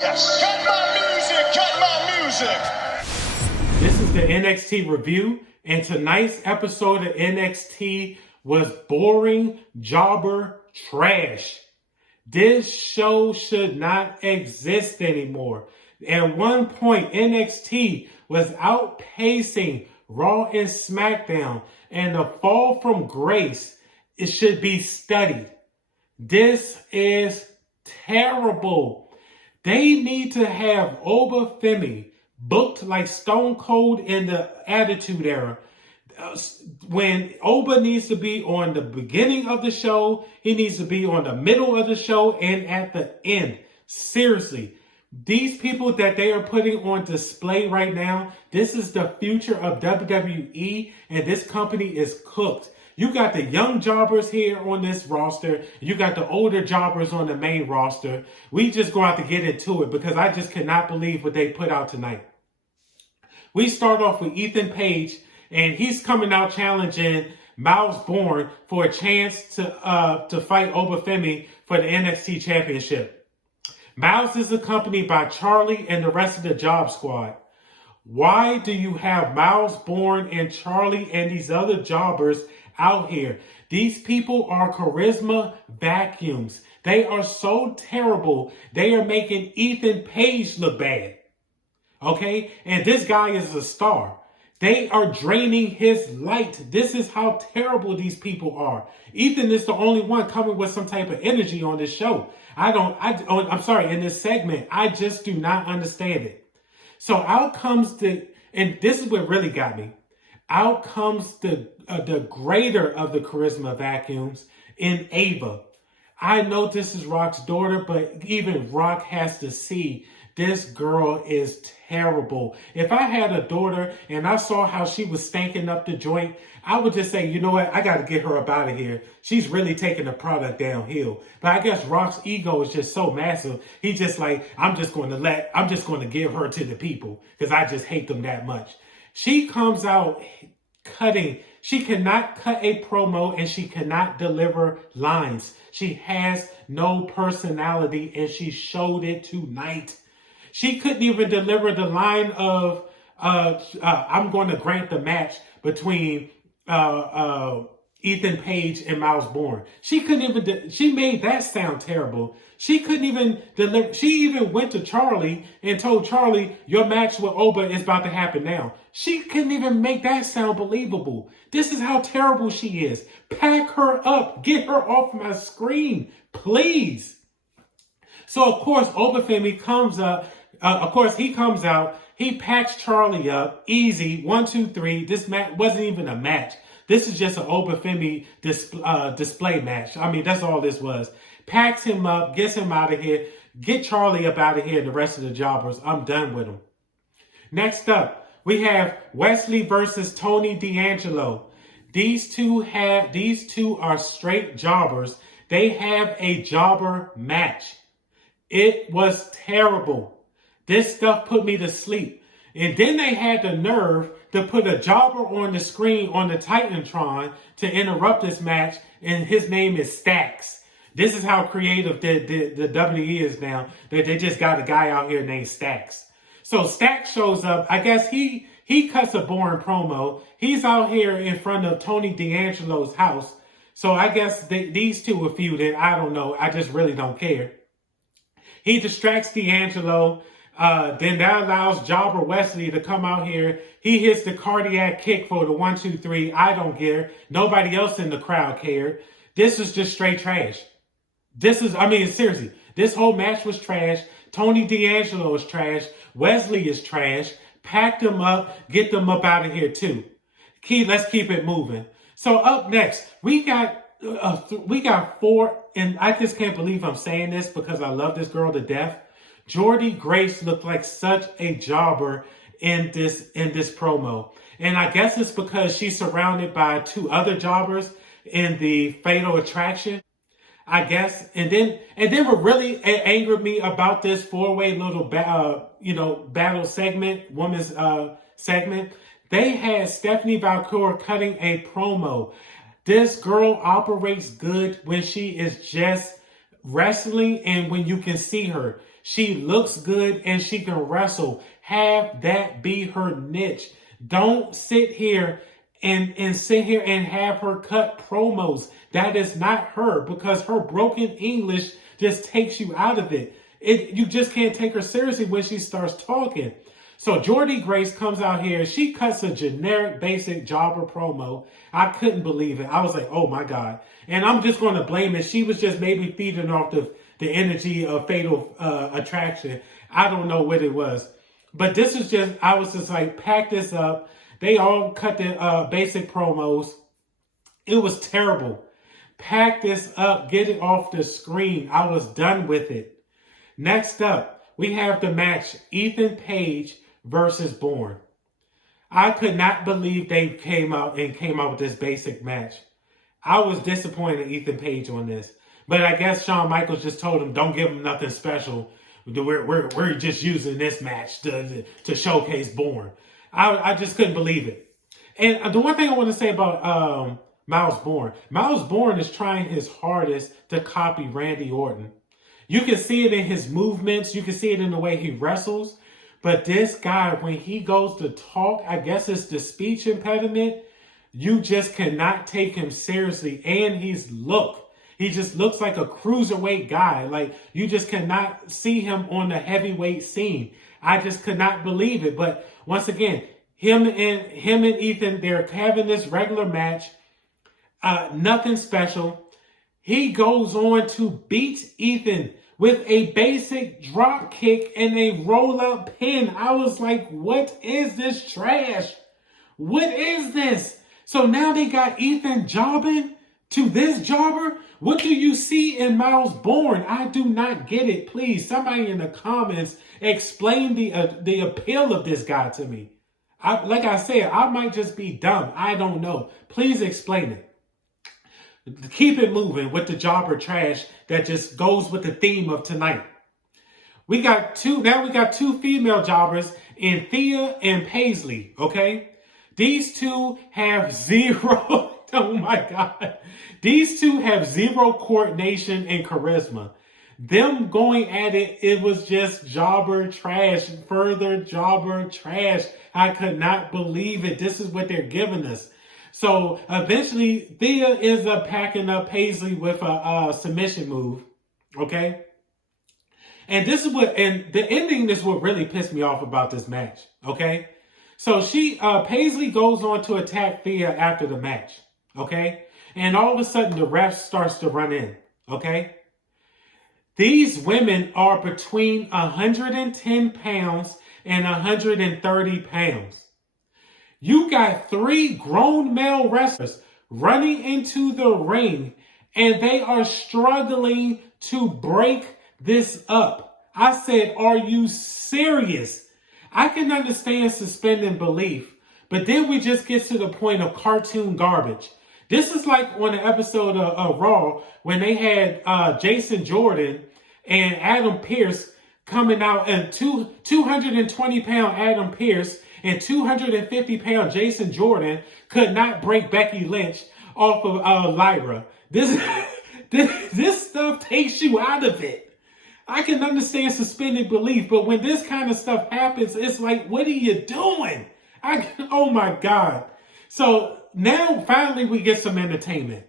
Yes. Cut my music, cut my music. This is the NXT review, and tonight's episode of NXT was boring, jobber, trash. This show should not exist anymore. At one point, NXT was outpacing Raw and SmackDown, and the fall from grace, it should be studied. This is terrible. They need to have Oba Femi booked like Stone Cold in the Attitude Era. When Oba needs to be on the beginning of the show, he needs to be on the middle of the show and at the end. Seriously, these people that they are putting on display right now, this is the future of WWE, and this company is cooked. You got the young jobbers here on this roster. You got the older jobbers on the main roster. We just go out to get into it because I just cannot believe what they put out tonight. We start off with Ethan Page, and he's coming out challenging Miles Bourne for a chance to fight Oba Femi for the NXT Championship. Miles is accompanied by Charlie and the rest of the Job Squad. Why do you have Miles Bourne and Charlie and these other jobbers out here? These people are charisma vacuums. They are so terrible. They are making Ethan Page look bad. Okay? And this guy is a star. They are draining his light. This is how terrible these people are. Ethan is the only one coming with some type of energy on this show. I'm sorry, in this segment, I just do not understand it. So out comes and this is what really got me. Out comes the greater of the charisma vacuums in Ava. I know this is Rock's daughter, but even Rock has to see this girl is terrible. If I had a daughter and I saw how she was stanking up the joint, I would just say, you know what? I got to get her up out of here. She's really taking the product downhill. But I guess Rock's ego is just so massive. He's just like, I'm just going to give her to the people because I just hate them that much. She comes out cutting. She cannot cut a promo and she cannot deliver lines. She has no personality and she showed it tonight. She couldn't even deliver the line of, I'm going to grant the match between Ethan Page and Miles Bourne. She couldn't even, she made that sound terrible. She couldn't even deliver. She even went to Charlie and told Charlie, your match with Oba is about to happen now. She couldn't even make that sound believable. This is how terrible she is. Pack her up. Get her off my screen, please. So, of course, Oba Femi comes up. He comes out. He packs Charlie up. Easy. 1, 2, 3. This match wasn't even a match. This is just an Oba Femi display match. I mean, that's all this was. Packs him up. Gets him out of here. Get Charlie up out of here and the rest of the jobbers. I'm done with them. Next up, we have Wesley versus Tony D'Angelo. These two are straight jobbers. They have a jobber match. It was terrible. This stuff put me to sleep. And then they had the nerve to put a jobber on the screen on the Titantron to interrupt this match, and his name is Stax. This is how creative the WWE is now, that they just got a guy out here named Stax. So Stax shows up. I guess he cuts a boring promo. He's out here in front of Tony D'Angelo's house. So I guess these two are feuding. I don't know. I just really don't care. He distracts D'Angelo. Then that allows Jobber Wesley to come out here. He hits the cardiac kick for the 1, 2, 3. I don't care. Nobody else in the crowd cared. This is just straight trash. Seriously, this whole match was trash. Tony D'Angelo is trash. Wesley is trash. Pack them up. Get them up out of here too. Let's keep it moving. So up next, we got 4, and I just can't believe I'm saying this because I love this girl to death. Jordy Grace looked like such a jobber in this promo. And I guess it's because she's surrounded by 2 other jobbers in the Fatal Attraction, I guess. And then what really angered me about this 4-way little battle segment, women's segment, they had Stephanie Valcour cutting a promo. This girl operates good when she is just wrestling and when you can see her. She looks good and she can wrestle. Have that be her niche. Don't sit here and sit here and have her cut promos. That is not her, because her broken English just takes you out of it. You just can't take her seriously when she starts talking. So Jordy Grace comes out here. She cuts a generic, basic jobber promo. I couldn't believe it. I was like, oh my God. And I'm just going to blame it. She was just maybe feeding off the energy of Fatal Attraction. I don't know what it was. But this is just, I was just like, pack this up. They all cut the basic promos. It was terrible. Pack this up. Get it off the screen. I was done with it. Next up, we have the match Ethan Page versus Bourne. I could not believe they came out with this basic match. I was disappointed in Ethan Page on this. But I guess Shawn Michaels just told him, don't give him nothing special. We're just using this match to showcase Bourne. I just couldn't believe it. And the one thing I want to say about Miles Bourne is trying his hardest to copy Randy Orton. You can see it in his movements. You can see it in the way he wrestles. But this guy, when he goes to talk, I guess it's the speech impediment. You just cannot take him seriously. And he just looks like a cruiserweight guy. Like, you just cannot see him on the heavyweight scene. I just could not believe it. But once again, him and Ethan, they're having this regular match. Nothing special. He goes on to beat Ethan with a basic drop kick and a roll-up pin. I was like, what is this trash? What is this? So now they got Ethan jobbing to this jobber? What do you see in Miles Bourne? I do not get it. Please, somebody in the comments explain the appeal of this guy to me. Like I said, I might just be dumb. I don't know. Please explain it. Keep it moving with the jobber trash that just goes with the theme of tonight. We got two female jobbers in Thea and Paisley, okay? These two have zero, oh my God. These two have zero coordination and charisma. Them going at it, it was just jobber trash, further jobber trash. I could not believe it. This is what they're giving us. So eventually, Thea ends up packing up Paisley with a submission move, okay? And the ending is what really pissed me off about this match, okay? So Paisley goes on to attack Thea after the match, okay? And all of a sudden, the ref starts to run in, okay? These women are between 110 pounds and 130 pounds. You got 3 grown male wrestlers running into the ring, and they are struggling to break this up. I said, are you serious? I can understand suspending belief, but then we just get to the point of cartoon garbage. This is like on an episode of Raw when they had Jason Jordan and Adam Pearce coming out, and 220-pound Adam Pearce and 250-pound Jason Jordan could not break Becky Lynch off of Lyra. This stuff takes you out of it. I can understand suspended belief, but when this kind of stuff happens, it's like, what are you doing? Oh my God. So now finally we get some entertainment.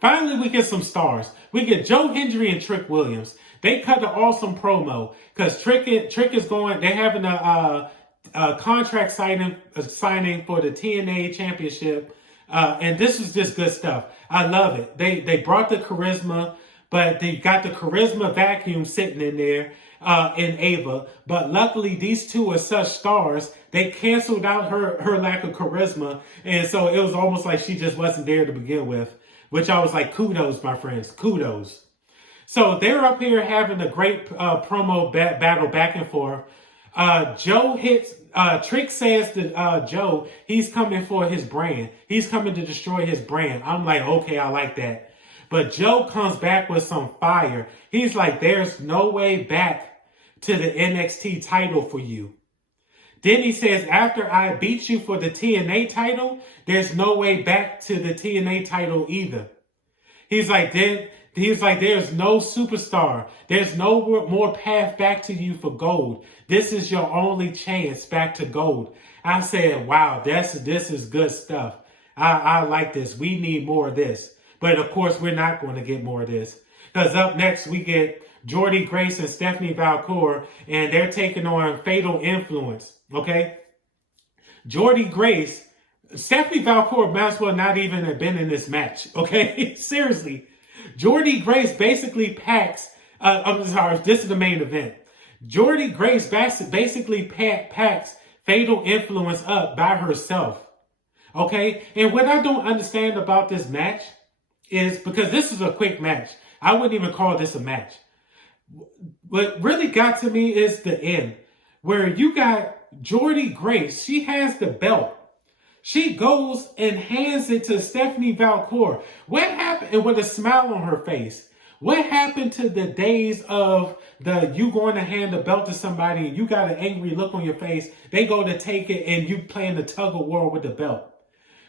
Finally we get some stars. We get Joe Hendry and Trick Williams. They cut an awesome promo because Trick is going, they're having a contract signing for the TNA championship. And this is just good stuff. I love it. They brought the charisma, but they got the charisma vacuum sitting in there in Ava. But luckily, these two are such stars. They canceled out her lack of charisma. And so it was almost like she just wasn't there to begin with, which I was like, kudos, my friends, kudos. So they're up here having a great promo battle back and forth. Trick says to Joe, he's coming for his brand. He's coming to destroy his brand. I'm like, okay, I like that. But Joe comes back with some fire. He's like, there's no way back to the NXT title for you. Then he says, after I beat you for the TNA title, there's no way back to the TNA title either. He's like, then He was like, there's no superstar. There's no more path back to you for gold. This is your only chance back to gold. I said, wow, this is good stuff. I like this. We need more of this. But of course, we're not going to get more of this. Because up next, we get Jordy Grace and Stephanie Valcour, and they're taking on Fatal Influence. Okay? Jordy Grace, Stephanie Valcour might as well not even have been in this match. Okay? Seriously. Jordy Grace basically packs, I'm sorry, this is the main event. Jordy Grace basically packs Fatal Influence up by herself. Okay? And what I don't understand about this match is, because this is a quick match, I wouldn't even call this a match. What really got to me is the end, where you got Jordy Grace. She has the belt. She goes and hands it to Stephanie Valcour. What happened? And with a smile on her face. What happened to the days of you going to hand the belt to somebody and you got an angry look on your face? They go to take it and you playing the tug of war with the belt.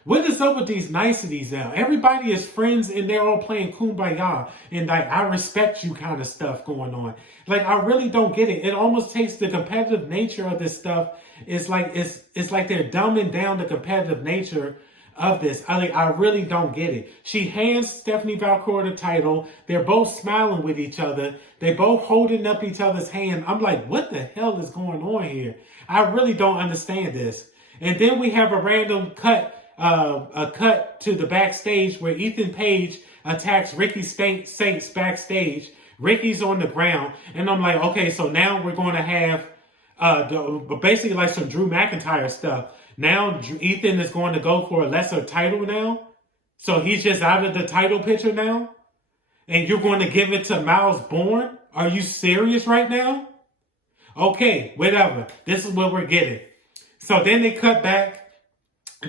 What is up with these niceties now? Everybody is friends and they're all playing kumbaya and like, I respect you kind of stuff going on. Like, I really don't get it. It almost takes the competitive nature of this stuff. It's like they're dumbing down the competitive nature of this. I really don't get it. She hands Stephanie Valcour the title. They're both smiling with each other. They both holding up each other's hand. I'm like, what the hell is going on here? I really don't understand this. And then we have a random cut to the backstage where Ethan Page attacks Ricky Saints backstage. Ricky's on the ground, and I'm like, okay, so now we're going to have basically like some Drew McIntyre stuff. Now Ethan is going to go for a lesser title now, so he's just out of the title picture now, and you're going to give it to Miles Bourne? Are you serious right now? Okay, whatever. This is what we're getting. So then they cut back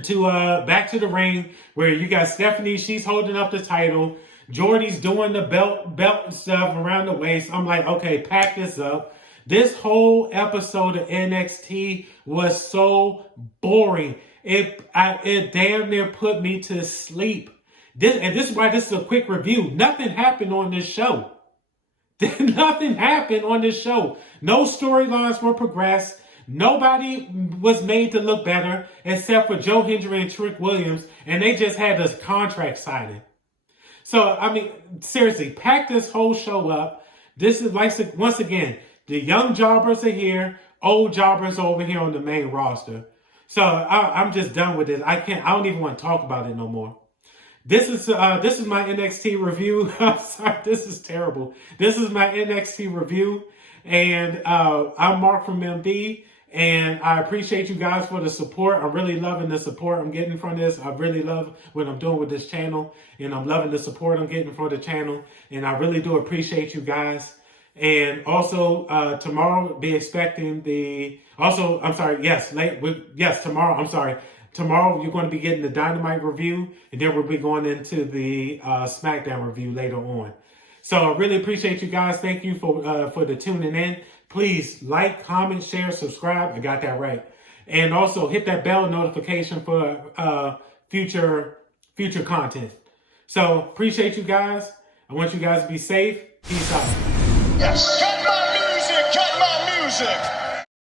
to the ring where you got Stephanie. She's holding up the title. Jordy's doing the belt stuff around the waist. I'm like, okay, pack this up. This whole episode of NXT was so boring. It damn near put me to sleep. This is why this is a quick review. Nothing happened on this show. Nothing happened on this show. No storylines were progressed. Nobody was made to look better except for Joe Hendry and Trick Williams, and they just had this contract signing. So, I mean, seriously, pack this whole show up. This is like, once again, the young jobbers are here, old jobbers are over here on the main roster. So I'm just done with it. I don't even want to talk about it no more. This is my NXT review. I'm sorry, this is terrible. This is my NXT review, and I'm Mark from MD. And I appreciate you guys for the support. I'm really loving the support I'm getting from this. I really love what I'm doing with this channel. And I'm loving the support I'm getting from the channel. And I really do appreciate you guys. And also, tomorrow, be expecting tomorrow, Tomorrow, you're going to be getting the Dynamite review. And then we'll be going into the SmackDown review later on. So I really appreciate you guys. Thank you for the tuning in. Please like, comment, share, subscribe. I got that right. And also hit that bell notification for future content. So appreciate you guys. I want you guys to be safe. Peace out. Yes. Cut my music! Cut my music!